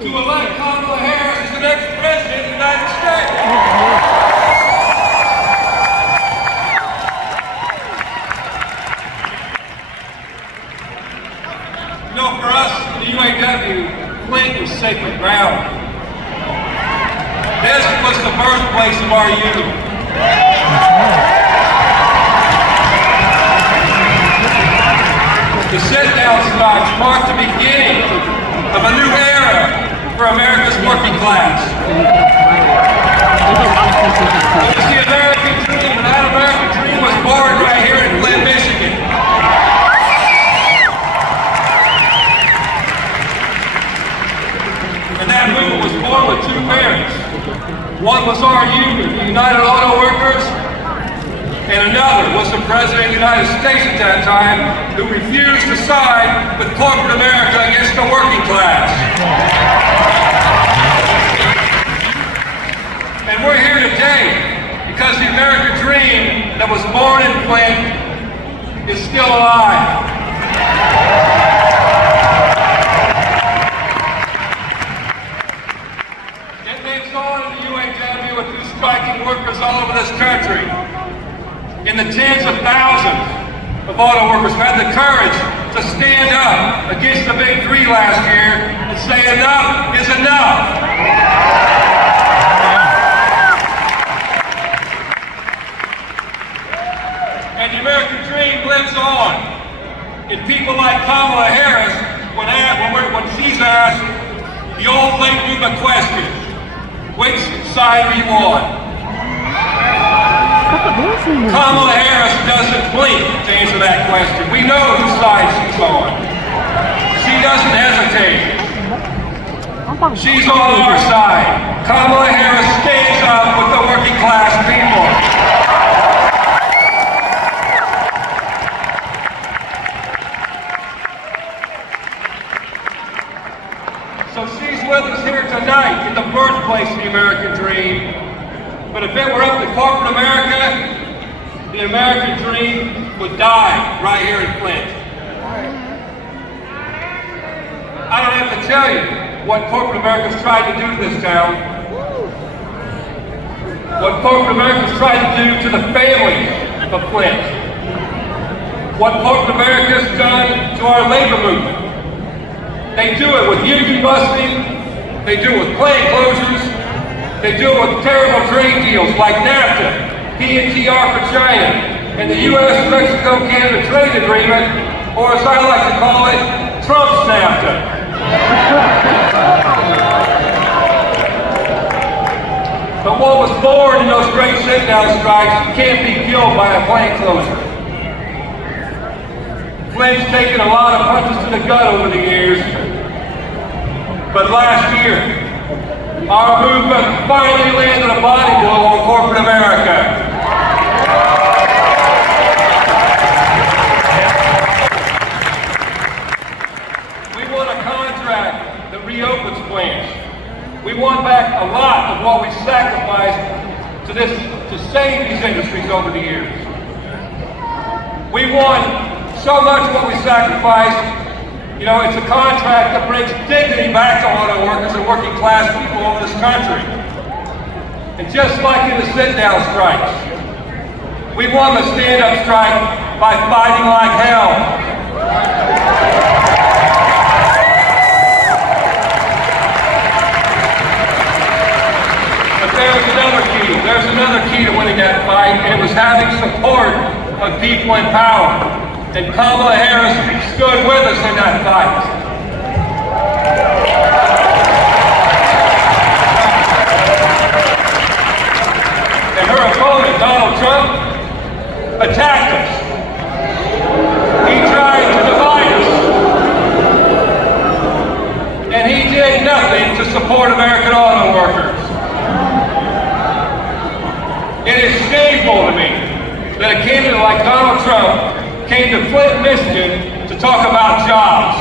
to elect Kamala Harris as the next president of the United States. You know, for us, the UAW, Flint is sacred ground. This was the birthplace of our union. The sit-down strikes marked the beginning of a new era for America's working class. It was the American dream, and that American dream was born right here in Flint, Michigan. And that movement was born with two parents. One was our union, the United Auto Workers, and another was the President of the United States at that time, who refused to side with corporate America against the working class. And we're here today because the American dream that was born in Flint is still alive. It lives on in the UAW with these striking workers all over this country. In the tens of thousands of auto workers who had the courage to stand up against the big three last year and say enough is enough. And the American dream lives on in people like Kamala Harris when she's asked the old late movement question, which side are you on? Kamala Harris doesn't blink to answer that question. We know whose side she's on. She doesn't hesitate. She's on our side. Kamala Harris stands up with the working class people. So she's with us here tonight in the birthplace of the American dream. But if it were up to corporate America, the American dream would die right here in Flint. I don't have to tell you what corporate America's tried to do to this town. What corporate America's tried to do to the families of Flint. What corporate America's done to our labor movement. They do it with union busting. They do it with plant closures. They do it with terrible trade deals like NAFTA, PNTR for China, and the U.S.-Mexico-Canada trade agreement, or as I like to call it, Trump's NAFTA. But what was born in those great sit-down strikes can't be killed by a plant closure. Flint's taken a lot of punches to the gut over the years, but last year, our movement finally landed a body blow on corporate America. We won a contract that reopens plants. We won back a lot of what we sacrificed to save these industries over the years. We won so much of what we sacrificed. You know, it's a contract that brings dignity back to auto workers and working class people over this country. And just like in the sit-down strikes, we won the stand-up strike by fighting like hell. But there's another key to winning that fight, and it was having support of people in power. And Kamala Harris stood with us in that fight. And her opponent, Donald Trump, attacked us. He tried to divide us. And he did nothing to support American auto workers. It is shameful to me that a candidate like Donald Trump came to Flint, Michigan to talk about jobs.